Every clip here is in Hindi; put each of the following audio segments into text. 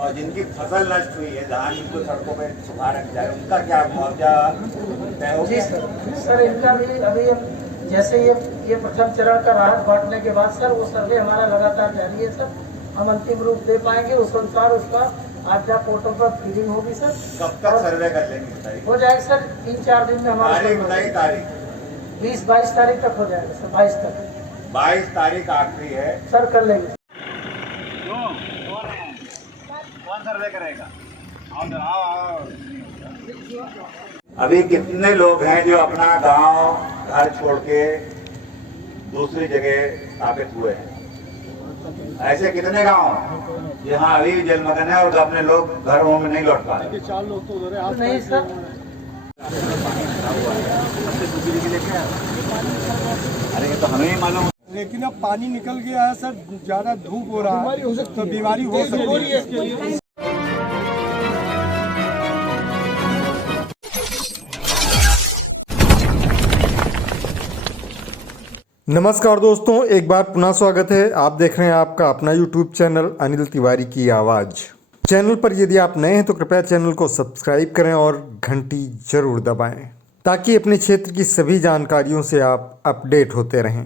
और जिनकी फसल नष्ट हुई है, धान इनको सड़कों पे सुखा रखा जाए, उनका क्या मुआवजा तय हो जी गया? सर, इनका भी अभी जैसे ये प्रथम चरण का राहत बांटने के बाद सर वो सर्वे हमारा लगातार जारी है सर। हम अंतिम रूप दे पाएंगे उस अनुसार उसका आपदा पोर्टल पर फीलिंग होगी सर। कब तक सर्वे कर लेंगे बताइए? हो जाएगा सर 3-4 दिन में हमारा तारीख बताइए, तारीख 20-22 तारीख तक हो जाएगा सर। 22 तक 22 तारीख आखिरी है सर कर लेंगे। कौन सर्वे करेगा? अभी कितने लोग हैं जो अपना गांव घर छोड़ के दूसरी जगह स्थापित हुए हैं? ऐसे कितने गांव जहां अभी भी जलमग्न है और अपने लोग घरों में नहीं लौट पा रहे? 4 लोग तो उधर है नहीं सर। अरे ये तो हमें ही मालूम। लेकिन अब पानी निकल गया है सर, ज्यादा धूप हो रहा है तो बीमारी हो सकती है। नमस्कार दोस्तों, एक बार पुनः स्वागत है। आप देख रहे हैं आपका अपना YouTube चैनल अनिल तिवारी की आवाज़। चैनल पर यदि आप नए हैं तो कृपया चैनल को सब्सक्राइब करें और घंटी जरूर दबाएं ताकि अपने क्षेत्र की सभी जानकारियों से आप अपडेट होते रहें।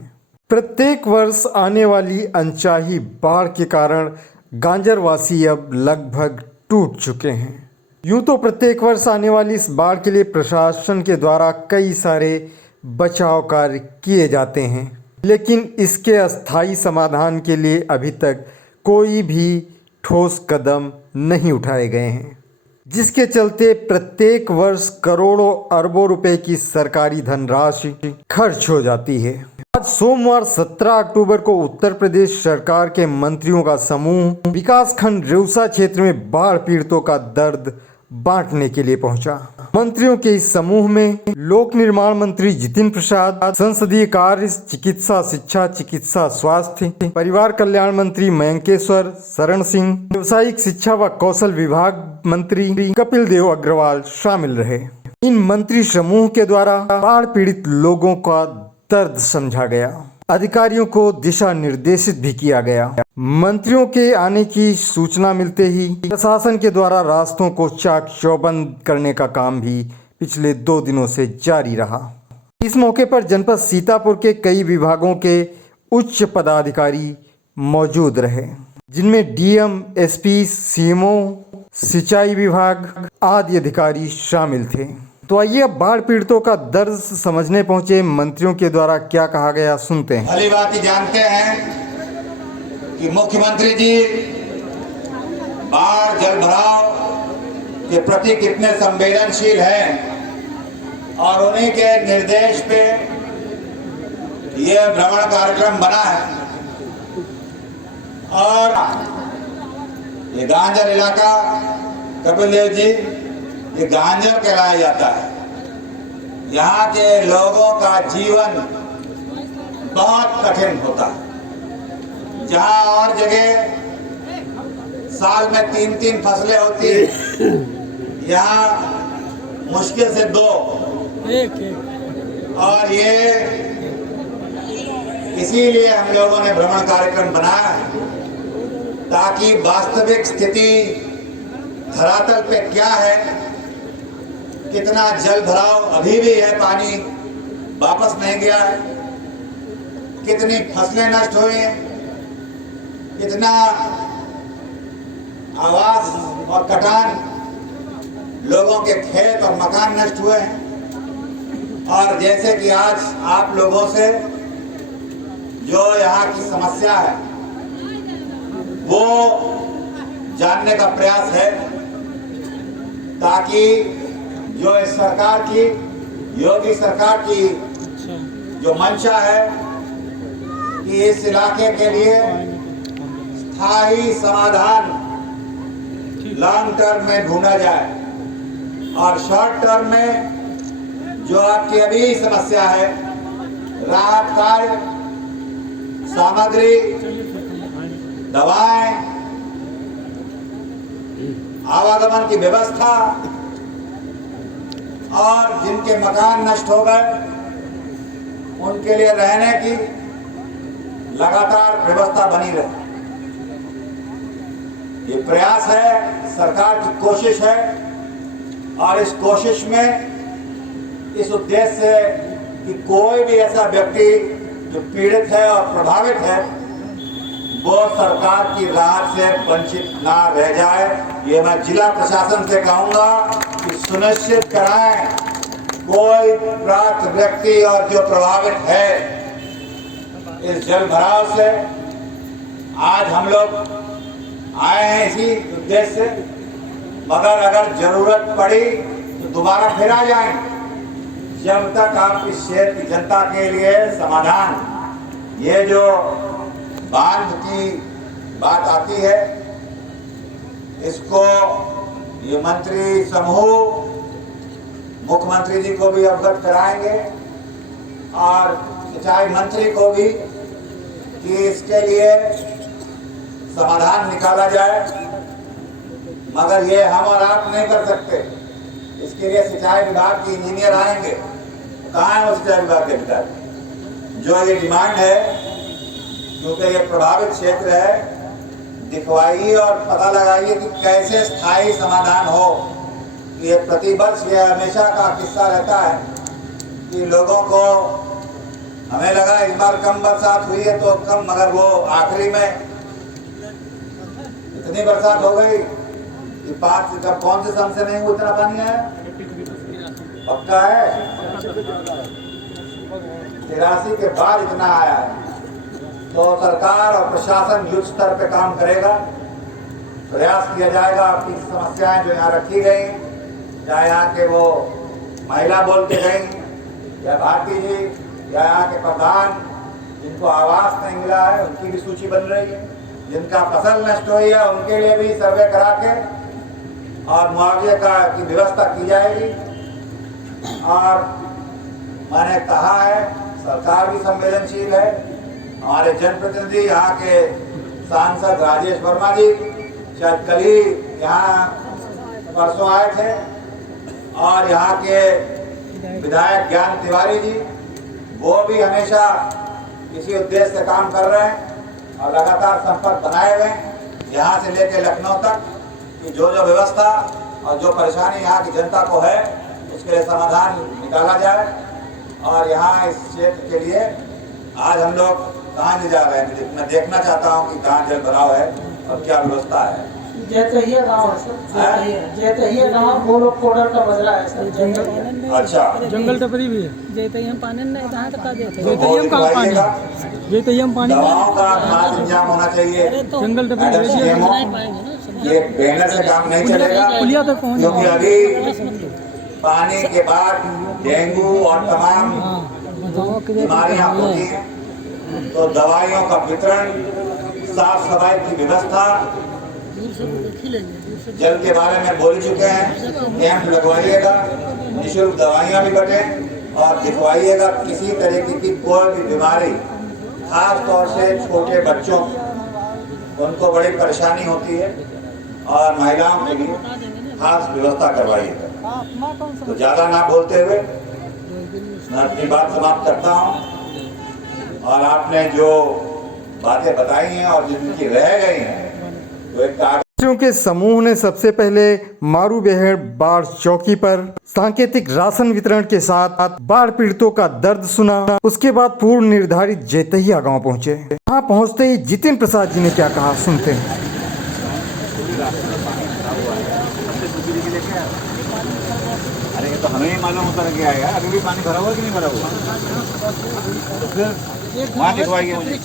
प्रत्येक वर्ष आने वाली अनचाही बाढ़ के कारण गांजरवासी अब लगभग टूट चुके हैं। यूँ तो प्रत्येक वर्ष आने वाली इस बाढ़ के लिए प्रशासन के द्वारा कई सारे बचाव कार्य किए जाते हैं, लेकिन इसके अस्थायी समाधान के लिए अभी तक कोई भी ठोस कदम नहीं उठाए गए हैं, जिसके चलते प्रत्येक वर्ष करोड़ों अरबों रुपए की सरकारी धनराशि खर्च हो जाती है। आज सोमवार 17 अक्टूबर को उत्तर प्रदेश सरकार के मंत्रियों का समूह विकासखंड रिउसा क्षेत्र में बाढ़ पीड़ितों का दर्द बांटने के लिए पहुंचा। मंत्रियों के इस समूह में लोक निर्माण मंत्री जितिन प्रसाद, संसदीय कार्य, चिकित्सा शिक्षा, चिकित्सा स्वास्थ्य, परिवार कल्याण मंत्री मयंकेश्वर शरण सिंह, व्यावसायिक शिक्षा व कौशल विभाग मंत्री कपिल देव अग्रवाल शामिल रहे। इन मंत्री समूह के द्वारा बाढ़ पीड़ित लोगों का दर्द समझा गया, अधिकारियों को दिशा निर्देशित भी किया गया। मंत्रियों के आने की सूचना मिलते ही प्रशासन के द्वारा रास्तों को चाक चौबंद करने का काम भी पिछले 2 दिनों से जारी रहा। इस मौके पर जनपद सीतापुर के कई विभागों के उच्च पदाधिकारी मौजूद रहे, जिनमें डीएम, एसपी, सीएमओ, सिंचाई विभाग आदि अधिकारी शामिल थे। तो आइए अब बाढ़ पीड़ितों का दर्द समझने पहुंचे मंत्रियों के द्वारा क्या कहा गया, सुनते हैं। भली बात जानते हैं कि मुख्यमंत्री जी बाढ़ जल भराव के प्रति कितने संवेदनशील हैं और उन्हीं के निर्देश पे यह भ्रमण कार्यक्रम बना है। और ये गांजर इलाका, कपिल देव जी, ये गांजर कहलाया जाता है। यहाँ के लोगों का जीवन बहुत कठिन होता है। जहाँ और जगह साल में 3-3 फसलें होती, यहाँ मुश्किल से 2। और ये इसीलिए हम लोगों ने भ्रमण कार्यक्रम बनाया है ताकि वास्तविक स्थिति धरातल पे क्या है, कितना जल भराव अभी भी है, पानी वापस नहीं गया है, कितनी फसलें नष्ट हुई हैं, कितना आवास और कटान, लोगों के खेत और मकान नष्ट हुए हैं। और जैसे कि आज आप लोगों से जो यहाँ की समस्या है वो जानने का प्रयास है, ताकि जो इस सरकार की, योगी सरकार की जो मंशा है कि इस इलाके के लिए स्थायी समाधान लॉन्ग टर्म में ढूंढा जाए और शॉर्ट टर्म में जो आपकी अभी समस्या है, राहत कार्य, सामग्री, दवाएं, आवागमन की व्यवस्था और जिनके मकान नष्ट हो गए उनके लिए रहने की लगातार व्यवस्था बनी रहे। ये प्रयास है, सरकार की कोशिश है और इस कोशिश में इस उद्देश्य से कि कोई भी ऐसा व्यक्ति जो पीड़ित है और प्रभावित है वो सरकार की राहत से वंचित ना रह जाए। ये मैं जिला प्रशासन से कहूंगा कि सुनिश्चित कराएं कोई प्राप्त व्यक्ति और जो प्रभावित है इस जल भराव से। आज हम लोग आए हैं इसी उद्देश्य से, मगर अगर जरूरत पड़ी तो दोबारा फिर आ जाएंगे जब तक आप इस क्षेत्र की जनता के लिए समाधान, ये जो बांध की बात आती है इसको ये मंत्री समूह मुख्यमंत्री जी को भी अवगत कराएंगे और सिंचाई मंत्री को भी कि इसके लिए समाधान निकाला जाए। मगर ये हम और आप नहीं कर सकते, इसके लिए सिंचाई विभाग के इंजीनियर आएंगे। कहाँ है वो सिंचाई विभाग के अधिकारी? जो ये डिमांड है, क्योंकि ये प्रभावित क्षेत्र है, दिखवाइए और पता लगाइए कि कैसे स्थायी समाधान हो। ये प्रतिवर्ष ये हमेशा का किस्सा रहता है कि लोगों को हमें लगा इस बार कम बरसात हुई है तो कम, मगर वो आखिरी में इतनी बरसात हो गई कि 5 जब कौन से सन से नहीं हुआ इतना पानी आया, पक्का है 83 के बाद इतना आया है। तो सरकार और प्रशासन युद्ध स्तर पे काम करेगा, प्रयास किया जाएगा। आपकी समस्याएं जो यहाँ रखी गई, चाहे यहाँ के वो महिला बोल के गई या भारती जी या यहाँ के प्रधान जिनको आवास नहीं मिला है उनकी भी सूची बन रही है, जिनका फसल नष्ट हुई है उनके लिए भी सर्वे करा के और मुआवजे की व्यवस्था की जाएगी। और मैंने कहा है सरकार भी संवेदनशील है। हमारे जनप्रतिनिधि यहाँ के सांसद राजेश वर्मा जी शायद कल ही यहाँ परसों आए थे और यहाँ के विधायक ज्ञान तिवारी जी वो भी हमेशा इसी उद्देश्य से काम कर रहे हैं और लगातार संपर्क बनाए हुए हैं यहाँ से लेकर लखनऊ तक कि जो जो व्यवस्था और जो परेशानी यहाँ की जनता को है उसके लिए समाधान निकाला जाए। और यहाँ इस क्षेत्र के लिए आज हम लोग कहाँ ले जा रहे हैं, मैं देखना चाहता हूँ कि कहाँ जल भराव है और क्या व्यवस्था है। जैतहिया गाँव है सर, जैतहिया गाँव बोलो कोडर का बजरा है सर, जंगल। अच्छा, जंगल टपरी भी है। जैतहिया पानी नहीं कहाँ तक जैतहिया कहाँ पानी, जैतहिया पानी दवाओं का खास इंतजाम होना चाहिए। जंगल टपरी ये बैनर से काम नहीं चलेगा क्योंकि अभी पानी के बाद डेंगू और तमाम बीमारियां होती हैं, तो दवाइयों का वितरण, साफ सफाई की व्यवस्था, जल के बारे में बोल चुके हैं। कैंप लगवाइएगा, निःशुल्क दवाइयां भी बटें और दिखवाइएगा किसी तरीके की कोई भी बीमारी, खास तौर से छोटे बच्चों उनको बड़ी परेशानी होती है और महिलाओं के लिए खास व्यवस्था करवाइएगा। तो ज़्यादा ना बोलते हुए मैं अपनी बात समाप्त करता हूँ। और आपने जो बातें बताई हैं और जिनकी रह गई हैं, तो एक मंत्रियों के समूह ने सबसे पहले मारूबेहड़ बाढ़ चौकी पर सांकेतिक राशन वितरण के साथ बाढ़ पीड़ितों का दर्द सुना। उसके बाद पूर्व निर्धारित जैतहिया गांव पहुंचे। वहां पहुंचते ही जितिन प्रसाद जी ने क्या कहा, सुनते हैं। अरे ये तो हमें ही मालूम उतर गया है, अभी भी पानी भरा हुआ कि नहीं भरा हुआ, तो फिर वहाँ दिखवाइए मुझे।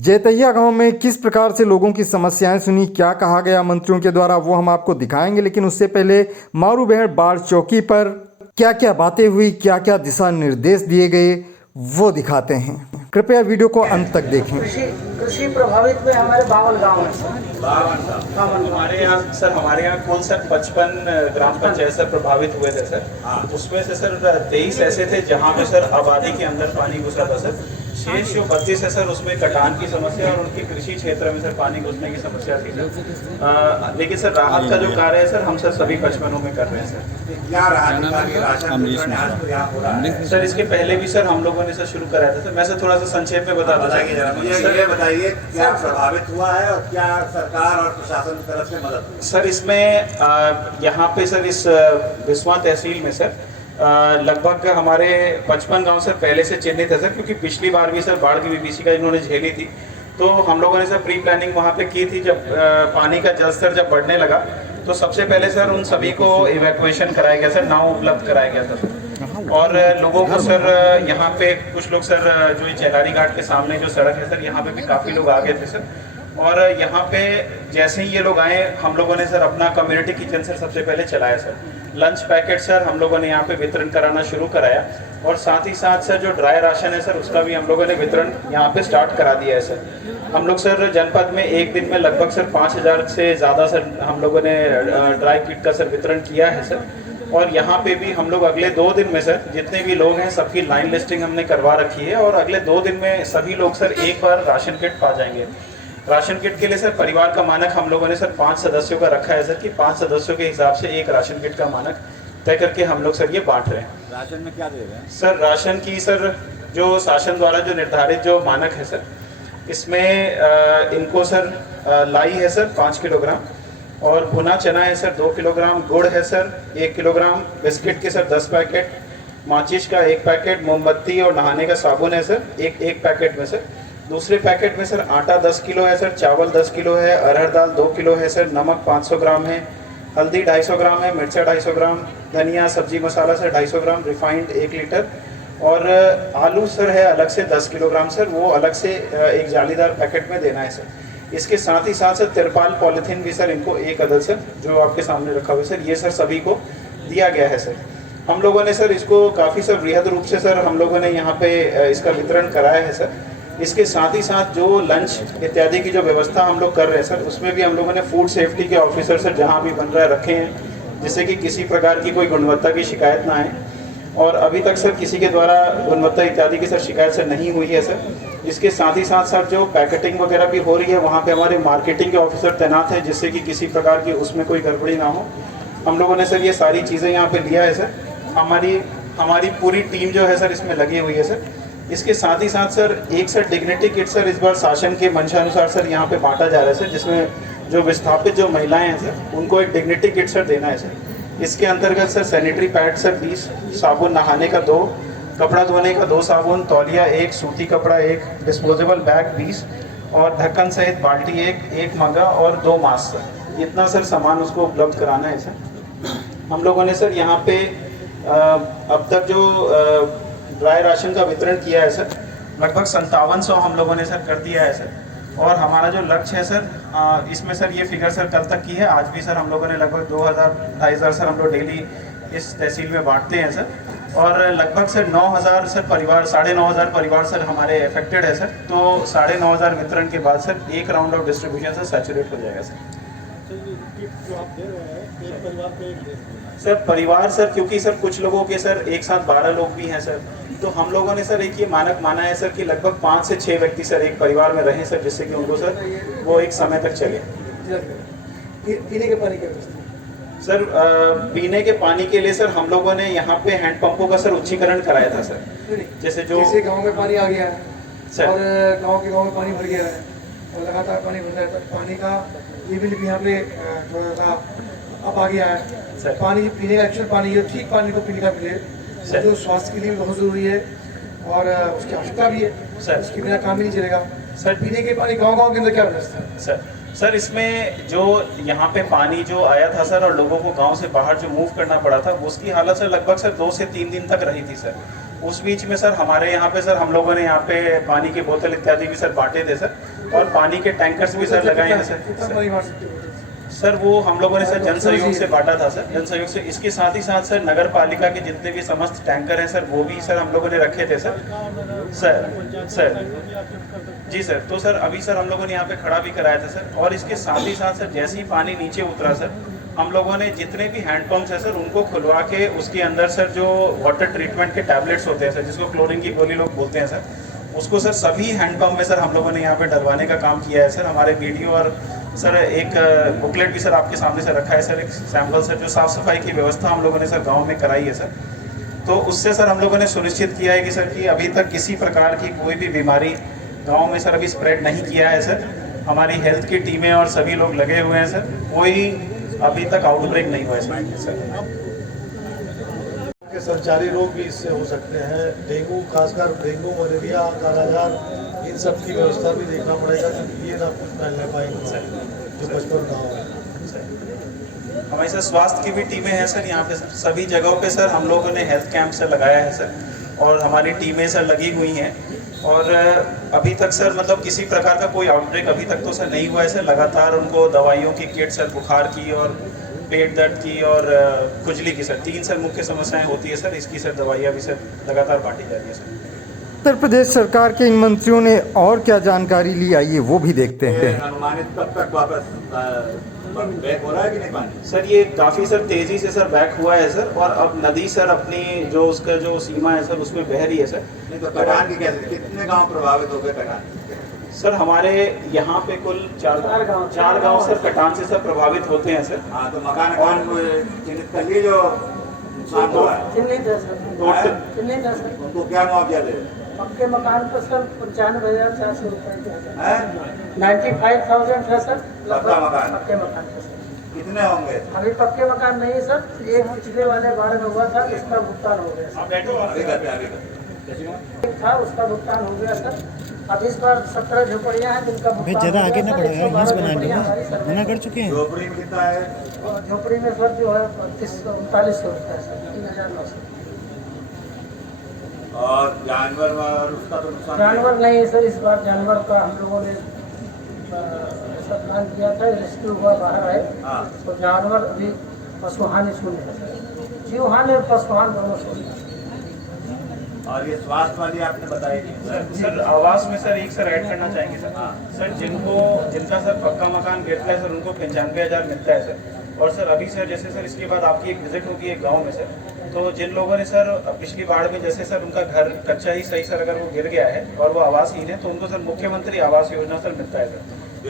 जैतहिया गांव में किस प्रकार से लोगों की समस्याएं सुनी, क्या कहा गया मंत्रियों के द्वारा, वो हम आपको दिखाएंगे। लेकिन उससे पहले मारूबेहड़ बाढ़ चौकी पर क्या क्या बातें हुई, क्या क्या दिशा निर्देश दिए गए, वो दिखाते हैं। कृपया वीडियो को अंत तक देखें। कृषि प्रभावित में हमारे 52 गाँव है सर। 52 हमारे यहाँ कुल सर 55 ग्राम पंचायत सर प्रभावित हुए थे सर। उसमें से सर 23 ऐसे थे जहाँ पे सर आबादी के अंदर पानी घुसा था सर। शेष जो 32 है सर उसमें कटान की समस्या और उनकी कृषि क्षेत्र में सर पानी घुसने की समस्या थी सर। लेकिन सर राहत का जो कार्य है सर हम सर सभी 55 में कर रहे हैं सर। क्या राशन वितरण आज तो यहाँ हो रहा है? सर इसके पहले भी सर हम लोगों ने सर शुरू कराया था सर। मैं सर थोड़ा सा संक्षेप में बता बताइए जरा मुझे सर। ये बताइए क्या प्रभावित हुआ है और क्या सरकार और प्रशासन की तरफ से मदद हुई? सर इसमें यहाँ पे सर इस बिस्वा तहसील में सर लगभग हमारे 55 गांव सर पहले से चिन्हित है सर, क्योंकि पिछली बार भी सर बाढ़ की बीपीसी का इन्होंने झेली थी। तो हम लोगों ने सर प्री प्लानिंग वहाँ पे की थी। जब पानी का जल स्तर जब बढ़ने लगा तो सबसे पहले सर उन सभी को इवैक्यूएशन कराया गया सर, नाव उपलब्ध कराया गया था सर। और लोगों को सर यहाँ पे कुछ लोग सर जो ये चेलारी घाट के सामने जो सड़क है सर यहाँ पे भी काफ़ी लोग आ गए थे सर। और यहाँ पे जैसे ही ये लोग आए हम लोगों ने सर अपना कम्युनिटी किचन सर सबसे पहले चलाया सर। लंच पैकेट सर हम लोगों ने यहाँ पे वितरण कराना शुरू कराया और साथ ही साथ सर जो ड्राई राशन है सर उसका भी हम लोगों ने वितरण यहाँ पे स्टार्ट करा दिया है सर। हम लोग सर जनपद में एक दिन में लगभग सर 5000 से ज़्यादा सर हम लोगों ने ड्राई किट का सर वितरण किया है सर। और यहाँ पे भी हम लोग अगले 2 दिन में सर जितने भी लोग हैं सबकी लाइन लिस्टिंग हमने करवा रखी है और अगले 2 दिन में सभी लोग सर एक बार राशन किट पा जाएंगे। राशन किट के लिए सर परिवार का मानक हम लोगों ने सर 5 सदस्यों का रखा है सर कि 5 सदस्यों के हिसाब से एक राशन किट का मानक तय करके हम लोग सर ये बांट रहे हैं। राशन में क्या दे रहे हैं? सर राशन की सर जो शासन द्वारा जो निर्धारित जो मानक है सर इसमें इनको सर लाई है सर 5 किलोग्राम और भुना चना है सर 2 किलोग्राम, गुड़ है सर 1 किलोग्राम, बिस्किट के सर 10 पैकेट, माचिस का 1 पैकेट, मोमबत्ती और नहाने का साबुन है सर एक पैकेट में सर। दूसरे पैकेट में सर आटा 10 किलो है सर, चावल 10 किलो है, अरहर दाल 2 किलो है सर, नमक 500 ग्राम है, हल्दी 250 ग्राम है, मिर्चा 250 ग्राम, धनिया सब्जी मसाला सर 250 ग्राम, रिफाइंड 1 लीटर और आलू सर है अलग से 10 किलोग्राम सर, वो अलग से एक जालीदार पैकेट में देना है सर। इसके साथ ही साथ सर तिरपाल पॉलीथीन भी सर इनको 1 अदद सर जो आपके सामने रखा हुआ है सर, ये सर सभी को दिया गया है सर। हम लोगों ने सर इसको काफ़ी सर बृहद रूप से सर हम लोगों ने यहाँ पे इसका वितरण कराया है सर। इसके साथ ही साथ जो लंच इत्यादि की जो व्यवस्था हम लोग कर रहे हैं सर उसमें भी हम लोगों ने फूड सेफ्टी के ऑफिसर सर जहाँ भी बन रहा है रखे हैं जिससे कि किसी प्रकार की कोई गुणवत्ता की शिकायत ना आए। और अभी तक सर किसी के द्वारा गुणवत्ता इत्यादि की सर शिकायत सर नहीं हुई है सर। इसके साथ ही साथ सर जो पैकेटिंग वगैरह भी हो रही है वहाँ पे हमारे मार्केटिंग के ऑफिसर तैनात है जिससे कि किसी प्रकार की उसमें कोई गड़बड़ी ना हो। हम लोगों ने सर ये सारी चीज़ें यहाँ पे लिया है सर। हमारी पूरी टीम जो है सर इसमें लगी हुई है सर। इसके साथ ही साथ सर एक सर डिग्निटी किट सर इस बार शासन के मंशानुसार सर यहाँ पे बांटा जा रहा है सर, जिसमें जो विस्थापित जो महिलाएं हैं सर उनको एक डिग्निटी किट सर देना है सर। इसके अंतर्गत सर सैनिटरी पैड सर 20, साबुन नहाने का 2, कपड़ा धोने का 2 साबुन, तौलिया 1, सूती कपड़ा 1, डिस्पोजेबल बैग 20 और ढक्कन सहित बाल्टी 1 मग्गा और 2 मास्क सर। इतना सर सामान उसको उपलब्ध कराना है सर। हम लोगों ने सर यहाँ पे अब तक जो ड्राई राशन का वितरण किया है सर लगभग 5700 हम लोगों ने सर कर दिया है सर। और हमारा जो लक्ष्य है सर इसमें सर ये फिगर सर कल तक की है। आज भी सर हम लोगों ने लगभग 2000-2500 सर हम लोग डेली इस तहसील में बांटते हैं सर। और लगभग सर 9000 सर परिवार 9500 परिवार सर हमारे अफेक्टेड है सर। तो 9500 वितरण के बाद सर एक round of distribution sir saturate हो जाएगा सर। सर परिवार सर क्योंकि सर कुछ लोगों के सर एक साथ 12 लोग भी हैं सर, तो हम लोगों ने सर एक ये मानक माना है सर कि लगभग 5 से 6 व्यक्ति सर एक परिवार में रहें सर, जिससे कि उनको सर वो एक समय तक चले। पीने के पानी की व्यवस्था सर पीने के पानी के लिए सर हम लोगों ने यहाँ पे हैंडपंपों का सर उच्चीकरण कराया था सर। जैसे गाँव में पानी आ गया है सर और गाँव में पानी भर गया है और लगातार पानी भर रहा है, तो पानी का लेवल भी यहाँ पे थोड़ा सा अब आ गया है सर। पानी पीने का एक्चुअल पानी है, ठीक पानी को पीने का मिले जो स्वास्थ्य के लिए बहुत ज़रूरी है और उसकी आवश्यकता भी है सर। उसके बिना काम ही नहीं चलेगा सर। पीने के पानी गाँव के अंदर क्या व्यवस्था है सर इसमें जो यहाँ पे पानी जो आया था सर और लोगों को गांव से बाहर जो मूव करना पड़ा था उसकी हालत सर लगभग सर 2 से 3 दिन तक रही थी सर। उस बीच में सर हमारे यहाँ पे सर हम लोगों ने यहाँ पे पानी की बोतल इत्यादि भी सर बांटे थे सर और पानी के टैंकर्स भी सर लगाए हैं सर। सर वो हम लोगों ने सर जन सहयोग से बांटा था सर, जन सहयोग से। इसके साथ ही साथ सर नगर पालिका के जितने भी समस्त टैंकर हैं सर वो भी सर हम लोगों ने रखे थे सर जी सर। तो सर अभी सर हम लोगों ने यहाँ पे खड़ा भी कराया था सर। और इसके साथ ही साथ सर जैसे ही पानी नीचे उतरा सर हम लोगों ने जितने भी हैंडपम्प्स हैं सर उनको खुलवा के उसके अंदर सर जो वाटर ट्रीटमेंट के टैबलेट्स होते हैं सर जिसको क्लोरीन की गोली लोग बोलते हैं सर उसको सर सभी हैंडपम्प में सर हम लोगों ने यहाँ पे डलवाने का काम किया है सर। हमारे वीडियो और सर एक बुकलेट भी सर आपके सामने से रखा है सर, एक सैम्पल सर, जो साफ़ सफाई की व्यवस्था हम लोगों ने सर गाँव में कराई है सर। तो उससे सर हम लोगों ने सुनिश्चित किया है कि सर कि अभी तक किसी प्रकार की कोई भी बीमारी गाँव में सर अभी स्प्रेड नहीं किया है सर। हमारी हेल्थ की टीमें और सभी लोग लगे हुए हैं सर, कोई अभी तक आउटब्रेक नहीं हुआ है सर। के संचारी रोग भी इससे हो सकते हैं। डेंगू, खासकर डेंगू, मलेरिया, कालाजार, इन सब की व्यवस्था भी देखना पड़ेगा क्योंकि ये ना कुछ फैलने पाएंगे जो 55 गाँव है। हमारे सर स्वास्थ्य की भी टीमें हैं सर यहाँ पे सर, सभी जगहों पे सर हम लोगों ने हेल्थ कैंप सर लगाया है सर, और हमारी टीमें सर लगी हुई हैं। और अभी तक सर मतलब किसी प्रकार का कोई आउटब्रेक अभी तक तो सर नहीं हुआ है सर। लगातार उनको दवाइयों की किट सर, बुखार की और पेट दर्द की और खुजली की सर, 3 सर मुख्य समस्याएं होती है सर। इसकी सर दवाइयाँ भी सर लगातार बांटी जा रही है सर। उत्तर प्रदेश सरकार के इन मंत्रियों ने और क्या जानकारी ली, आइए वो भी देखते हैं। अनुमानित कब तक वापस बैक हो रहा है कि नहीं पानी? सर ये काफ़ी सर तेज़ी से सर बैक हुआ है सर, और अब नदी सर अपनी जो उसका जो सीमा है सर उसमें बह रही है सर। नहीं तो कटान की कैसे, कितने गांव प्रभावित हो गए कटान? सर हमारे यहाँ पे कुल 4 गाँव सर कटान से सर प्रभावित होते हैं सर। हाँ तो मकान चिन्हित कर लिए जो नुकसान हुआ है, चिन्हित है सर, चिन्हित है सर। उनको क्या मुआवजा दे? पक्के मकान पर सर 95,400 रुपये हैं? 95,000 है सर पक्का मकान? पक्के मकान पर सर। कितने होंगे? अभी पक्के मकान नहीं है सर, एक पिछले वाले बार में हुआ था, उसका भुगतान हो गया सर। अभी करते हैं, अभी करते एक था उसका भुगतान हो गया सर। अब इस बार 17 झोपड़ियाँ हैं जिनका भुगतान ज़्यादा आगे ना बढ़ाया, यहाँ से बनाने मना कर चुके हैं। झोपड़ी में कितना है? झोपड़ी में सर जो है 3900 रुपये सर, 3,900। और जानवर और उसका तो नुकसान जानवर नहीं है सर, इस बार जानवर का हम लोगों ने ऐसा प्लान किया था, रेस्क्यू हुआ बाहर आए हाँ। तो जानवर अभी पशुहानि शून्य है सर, जीव हानि और पशुहानि दोनों शून्य है। और ये स्वास्थ्य वाली आपने बताई थी सर आवास में सर एक सर ऐड करना चाहेंगे सर। सर जिनका सर पक्का मकान गिरता है सर उनको 95,000 मिलता है सर। और सर अभी सर जैसे सर इसके बाद आपकी एक विजिट होगी एक गांव में सर, तो जिन लोगों ने सर पिछली बाढ़ में जैसे सर उनका घर कच्चा ही सही सर अगर वो गिर गया है और वो आवासहीन है तो उनको सर मुख्यमंत्री आवास योजना सर मिलता है सर। तो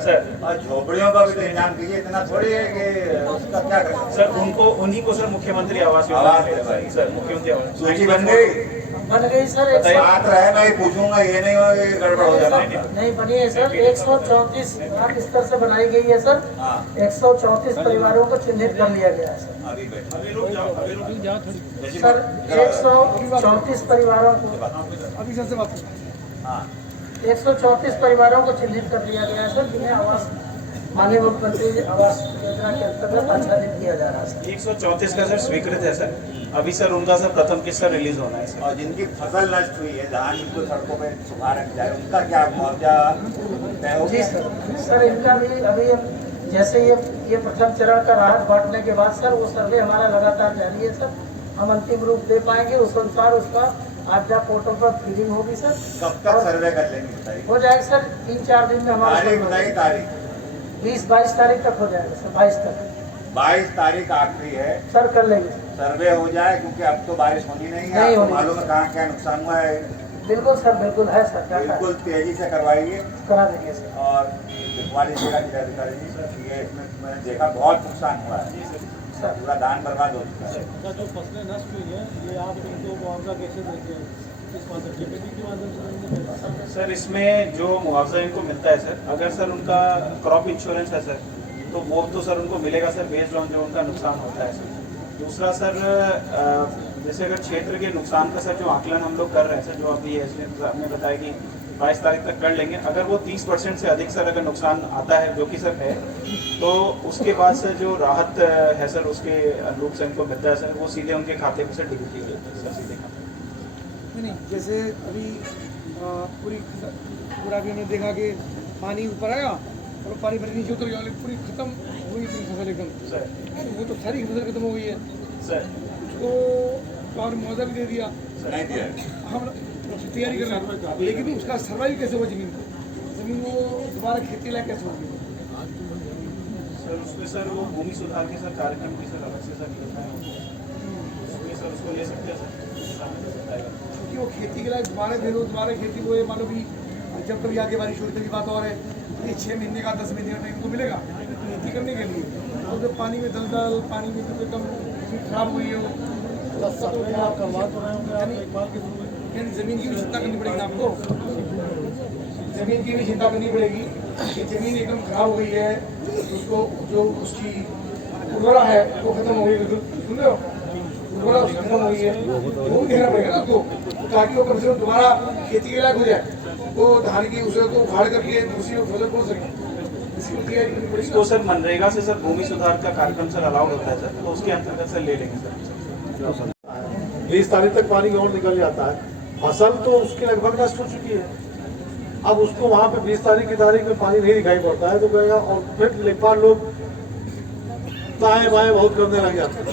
सर और झोपड़ियों का भी तो इंतजाम कीजिए, इतना थोड़ी है कि उसका क्या कर सकते सर उनको उन्हीं को सर मुख्यमंत्री आवास योजना आवास मिलेगा मिलेगा। सर, मुख्यमंत्री आवास सूची बन गई? बन गई सर, एक बताइए। बात रहे मैं पूछूंगा, ये नहीं हो कि गड़बड़ हो जाए। नहीं बनी है सर। 134 आप स्तर से बनाई गई है सर। हाँ 134 परिवारों को चिन्हित कर लिया गया है सर। अभी बैठो, अभी रुक जाओ थोड़ी। सर 134 परिवारों को अभी सर से बात करें। हाँ 134 परिवारों को चिन्हित कर लिया गया है सर, जिन्हें आवास माननीय मुख्यमंत्री आवास योजना के अंतर्गत आच्छादित किया जा रहा है सर। 134 का सर स्वीकृत है सर। अभी सर उनका सर प्रथम किस्त सर रिलीज होना है सर। और जिनकी फसल नष्ट हुई है, जहाँ जिनको सड़कों पे सुधार रख जाए, उनका क्या मुआवजा तय हो जी गया? सर इनका भी अभी जैसे ये प्रथम चरण का राहत बांटने के बाद सर वो सर्वे हमारा लगातार जारी है सर। हम अंतिम रूप दे पाएंगे, उस अनुसार उसका आपदा पोर्टल पर फीलिंग होगी सर। कब तक सर्वे कर लेंगे बताइए? हो जाएगा सर 3-4 दिन में हमारा तारीख बताइए, तारीख 20-22 तारीख तक हो जाएगा सर, 22 तक 22 तारीख आखिरी है, सर कर लेंगे। सर्वे हो जाए क्योंकि अब तो बारिश होनी नहीं है। नहीं आपको होनी। मालूम है कहाँ क्या नुकसान हुआ है? बिल्कुल सर, बिल्कुल है सर, डाटा बिल्कुल तेजी से करवाइए। करा देंगे सर। और दिखवाली जिला जिलाधिकारी जी सर, ये इसमें मैंने देखा बहुत नुकसान हुआ है, पूरा धान बर्बाद हो चुका है। जो फसलें नष्ट हुई है ये आप इनको मुआवजा कैसे देते हैं? किस माध्यम से, खेती के माध्यम से देंगे? सर इसमें जो मुआवजा इनको मिलता है सर, अगर सर उनका क्रॉप इंश्योरेंस है सर तो वो तो सर उनको मिलेगा सर बेस्ड ऑन जो उनका नुकसान होता है सर। दूसरा सर जैसे अगर क्षेत्र के नुकसान का सर जो आकलन हम लोग कर रहे हैं सर, जो अभी एसडीएम साहब ने बताया कि 22 तारीख तक कर लेंगे, अगर वो 30% से अधिक सर अगर नुकसान आता है जो कि सर है, तो उसके बाद सर जो राहत है सर उसके अनुरूप से उनको मिलता है सर, वो सीधे उनके खाते में सर डिलीट की जाती है सर, सीधे खाते। नहीं जैसे अभी पूरा भी हमने देखा कि पानी ऊपर आया और पानी फिर नीचे उतर गया, पूरी खत्म हुई पूरी फसल एकदम सर वो तो सारी फसल खत्म हो गई है। सर तो और मुआवजा भी दे दिया, नहीं दिया? हम तैयारी कर रहे हैं, लेकिन उसका सर्वाइव कैसे हुआ जमीन वो दोबारा खेती लायक कैसे होगी? सर उसमें सर वो भूमि सुधार के सर कार्यक्रम की सर अलग से सर योजना है, उसमें सर उसको ले सकते हैं सर। क्योंकि वो खेती के लिए दोबारा दे दो, दोबारा खेती को ये मानो भी जब कभी आगे बारिश होती की बात और है, ये 6 महीने का 10 महीने का टाइम तो मिलेगा खेती करने के लिए। और जब पानी में दलदल, पानी में कम से कम खराब हुई है यानी ज़मीन की भी चिंता करनी पड़ेगी आपको, ज़मीन की भी चिंता करनी पड़ेगी कि ज़मीन एकदम खराब हो गई है, उसको जो उसकी उर्वरा है वो खत्म हो गई, सुन रहे हो, उर्वरा उसकी खत्म हो गई है, वो भी देखना पड़ेगा ना आपको, ताकि वो कम से कम दोबारा खेती के लायक हो जाए, वो धान की उसे को उखाड़ करके दूसरी फसल बोल सके। इसको सर मनरेगा से सर भूमि सुधार का कार्यक्रम सर अलाउड होता है सर, तो उसके अंतर्गत सर ले लेंगे सर। 20 तारीख तक पानी गाँव निकल जाता है, फसल तो उसकी लगभग नष्ट हो चुकी है। अब उसको वहाँ पे 20 तारीख की तारीख में पानी नहीं दिखाई पड़ता है तो कहेगा, और फिर लेखपाल लोग दाएं बाएं बहुत करने लग जाते हैं।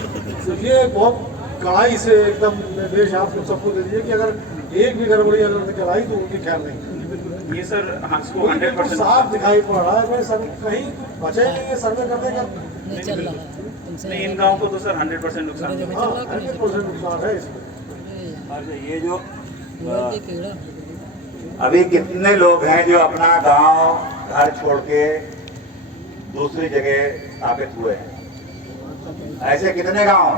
तो ये बहुत कड़ाई से एकदम निर्देश आप सबको दे दीजिए कि अगर एक भी गड़बड़ी अगर निकल आई तो उनकी ख्याल नहीं। ये सर हमको 100% साफ दिखाई पड़ रहा है, कोई सर कहीं बचे नहीं है सर्वे करने का। नहीं, इन गाँव को तो सर 100% नुकसान है। 100% नुकसान है इसमें। ये जो अभी कितने लोग हैं जो अपना गांव घर छोड़ के दूसरी जगह स्थापित हुए हैं? ऐसे कितने गांव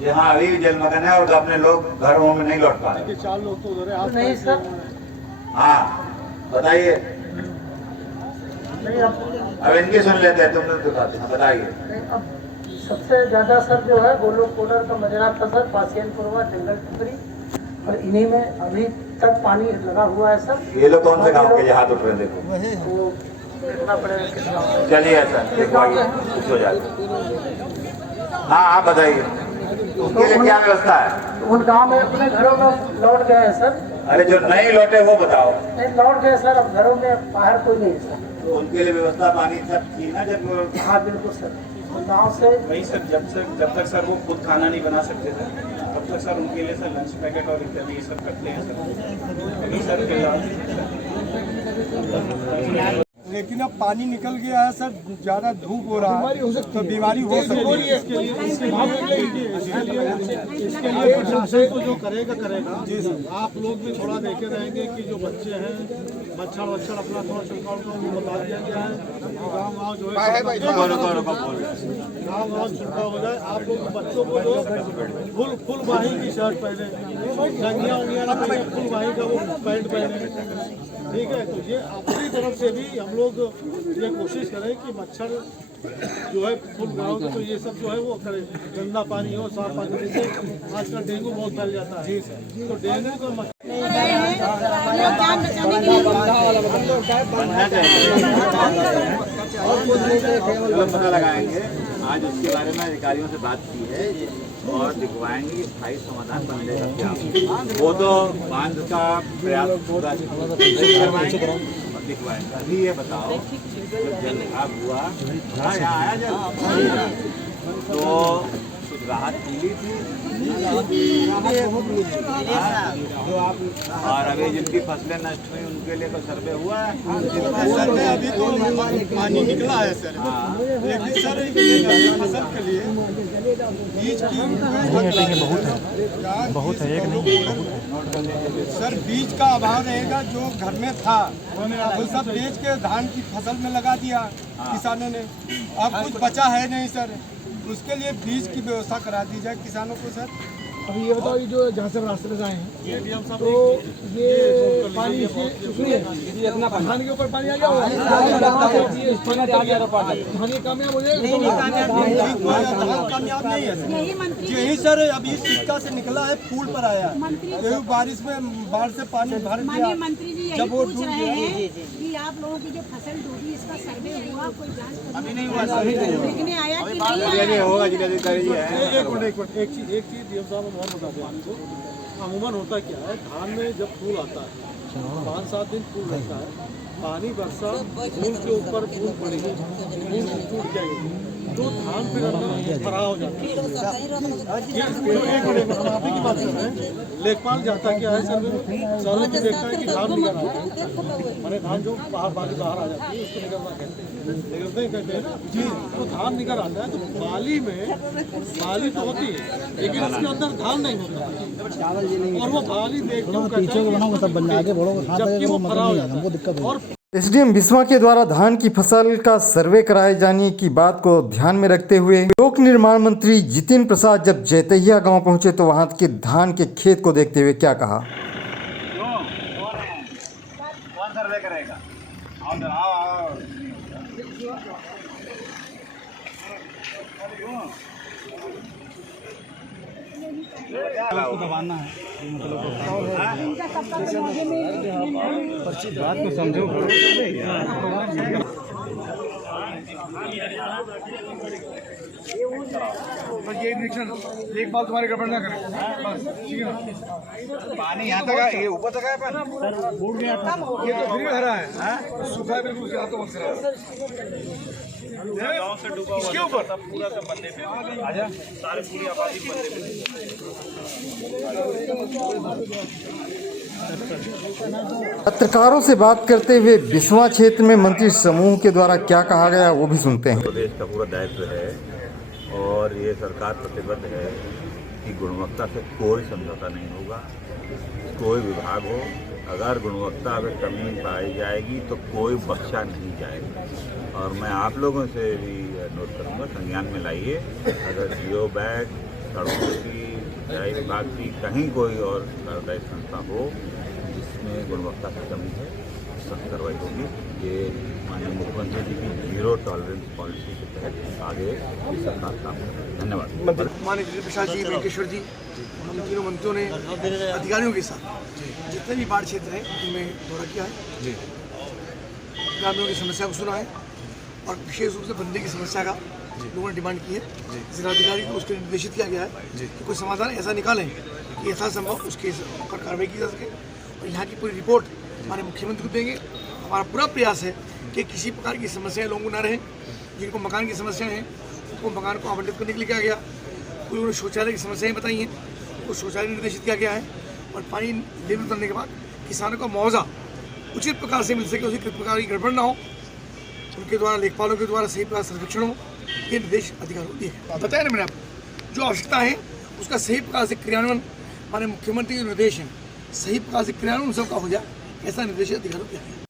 जहां अभी भी जलमग्न है और अपने लोग घरों में नहीं लौट पा रहे? 4 लोग तो उधर है। नहीं सर, हाँ बताइए, नहीं अब इनकी सुन लेते हैं, तुम लोग बताइए। अब सबसे ज़्यादा सर जो है गोलोक कोडर का मजरा था सर, पासियनपुरवा जंगल टुकड़ी, और इन्हीं में अभी तक पानी लगा हुआ है सर। ये लोग कौन से गांव के हाथ उठ रहे हैं? देखो वो देखना पड़ेगा किस गाँव में। चलिए सर देखवाइए, कुछ हो जाए। हाँ आप बताइए, उसके लिए क्या व्यवस्था है? उन गांव में अपने घरों में लौट गए हैं सर। अरे जो नहीं लौटे वो बताओ। नहीं लौट गए सर, अब घरों में बाहर कोई नहीं है सर। तो उनके लिए व्यवस्था पानी सब थी ना जब? हाँ बिल्कुल सर, गाँव से वही सर जब तक सर वो खुद खाना नहीं बना सकते थे तब तक सर उनके लिए सर लंच पैकेट और इत्यादि ये सब करते हैं सर। अभी सर फिलहाल लेकिन अब पानी निकल गया है सर, ज्यादा धूप हो रहा है तो बीमारी हो सकती है। इसके लिए प्रशासन को जो करेगा जी सर। आप लोग भी थोड़ा देखे रहेंगे कि जो बच्चे हैं मच्छर वच्छर अपना थोड़ा छिड़काव का उनको बता दिया गया है, गाँव जो है गाँव छिड़काव हो जाए। आप लोग बच्चों को जो फुल बाही की शर्ट पहने, जंगिया उंगिया फुल बाही का वो पैंट पहने, ठीक है। तो ये अपनी तरफ से भी हम लोग ये कोशिश करें कि मच्छर जो है फुल गाँव तो ये सब जो है वो करे, गंदा पानी हो, साफ पानी से आजकल डेंगू बहुत फैल जाता है। तो डेंगू का पता लगाएंगे, आज उसके बारे में अधिकारियों से बात की है और दिखवाएंगे कि स्थायी समाधान बन जाएगा। वो तो बांध का प्रयास पूरा करवाएंगे और दिखवाएंगे। अभी ये बताओ, जल खराब हुआ, हाँ यहाँ आया जल, तो कुछ राहत मिली थी? और अभी जिनकी फसलें नष्ट हुई उनके लिए तो सर्वे हुआ है? सर्वे अभी तो पानी निकला है सर, लेकिन सर ये फसल के लिए बीज की बहुत है, एक नहीं सर, बीज का अभाव रहेगा। जो घर में था वो सब बेच के धान की फसल में लगा दिया किसानों ने, अब कुछ बचा है नहीं सर। उसके लिए बीज की व्यवस्था करा दी जाए किसानों को सर। अभी ये बताओ, ये जो जहाँ से रास्ते में आए हैं तो ये पानी से धान के ऊपर पानी आ गया धान कामयाब हो जाएगा? कामयाब नहीं है यही सर। अभी सिक्का से निकला है, पुल पर आया, तो बारिश में बाढ़ से पानी भर गया। मंत्री जी यही पूछ रहे हैं कि आप लोगों की जो फसल डूबी इसका सर्वे हुआ, कोई जांच अभी नहीं हुआ, देखने आया कि नहीं आया? होगा जिलाधिकारी है। एक मिनट एक चीज़ डीएम साहब और बता दें आपको, अमूमन होता क्या है, धान में जब फूल आता है 5-7 दिन फूल रहता है, पानी बरसा बूंद के ऊपर बूंद पड़ेगी, बूंद टूट जाएगी तो धान फिर अंदर भरा हो जाता है। एक मिनट हम आप ही की बात कर रहे हैं। लेखपाल जाता क्या है सर्वे में देखता है कि धान निकल रहा है, मैंने धान जो बाली बाहर आ जाती है उसको निकलना कहते हैं ना जी। तो धान निकल आता है तो बाली तो होती है लेकिन उसके अंदर धान नहीं होता और वो बाली देख के जबकि वो भरा हो जाता है। और एसडीएम बिस्वा के द्वारा धान की फसल का सर्वे कराए जाने की बात को ध्यान में रखते हुए लोक निर्माण मंत्री जितिन प्रसाद जब जैतैया गांव पहुंचे तो वहां के धान के खेत को देखते हुए क्या कहा। कौन सर्वे करेगा? दबाना है बात को समझो। बस ये निरीक्षण एक बार तुम्हारे गड़बड़ ना करें बस, ठीक है ना। पानी यहाँ तक है, ये ऊपर तक है पर ये तो फिर भी हरा है, सूखा है बिल्कुल, उसके हाथों वक्त इसके ऊपर पूरा सब बनने पे आजा सारे पूरी आबादी बनने पे। पत्रकारों से बात करते हुए बिस्वा क्षेत्र में मंत्री समूह के द्वारा क्या कहा गया वो भी सुनते हैं। प्रदेश का पूरा दायित्व है और ये सरकार प्रतिबद्ध है कि गुणवत्ता से कोई समझौता नहीं होगा। कोई विभाग हो, अगर गुणवत्ता में कमी पाई जाएगी तो कोई बख्शा नहीं जाएगा। और मैं आप लोगों से भी अनुरोध करूँगा, संज्ञान में लाइए, अगर जियो बैग सड़कों की सिंचाई विभाग की कहीं कोई और सरकारी संस्था हो जिसमें गुणवत्ता की कमी है, सख्त कार्रवाई होगी। ये माननीय मुख्यमंत्री जी की जीरो टॉलरेंस पॉलिसी के तहत आगे ये सरकार काम कर रही है। धन्यवाद। माननीय जितिन प्रसाद जी, वेंकटेश्वर जी, हम तीनों मंत्रियों ने अधिकारियों के साथ जितने भी बाढ़ क्षेत्र हैं उनमें दौरा किया है, ग्रामीणों की समस्या को सुना है और विशेष रूप से बंदे की समस्या का लोगों ने डिमांड की है। जिलाधिकारी को उसके निर्देशित किया गया है कि कोई समाधान ऐसा निकालें कि यथासंभव उसके ऊपर कार्रवाई की जा सके और यहाँ की पूरी रिपोर्ट हमारे मुख्यमंत्री को देंगे। हमारा पूरा प्रयास है कि किसी प्रकार की समस्याएं लोगों को न रहें। जिनको मकान की समस्याएं हैं उनको मकान को आवंटित करने के लिए किया गया, कोई उन्होंने शौचालय की समस्याएं बताई हैं तो शौचालय निर्देशित किया गया है और पानी लेवल उतरने के बाद किसानों का मुआवजा उचित प्रकार से मिल सके, उसी प्रकार की गड़बड़ ना हो, उनके द्वारा लेखपालों के द्वारा सही प्रकार सर्वेक्षण हो, ये निर्देश अधिकारियों को दिए। बताया ना मैंने आपको, जो आवश्यकता है उसका सही प्रकार से क्रियान्वयन हमारे मुख्यमंत्री के निर्देश हैं, सही प्रकार से क्रियान्वयन सबका हो जाए, ऐसा निर्देश अधिकारियों को दिया।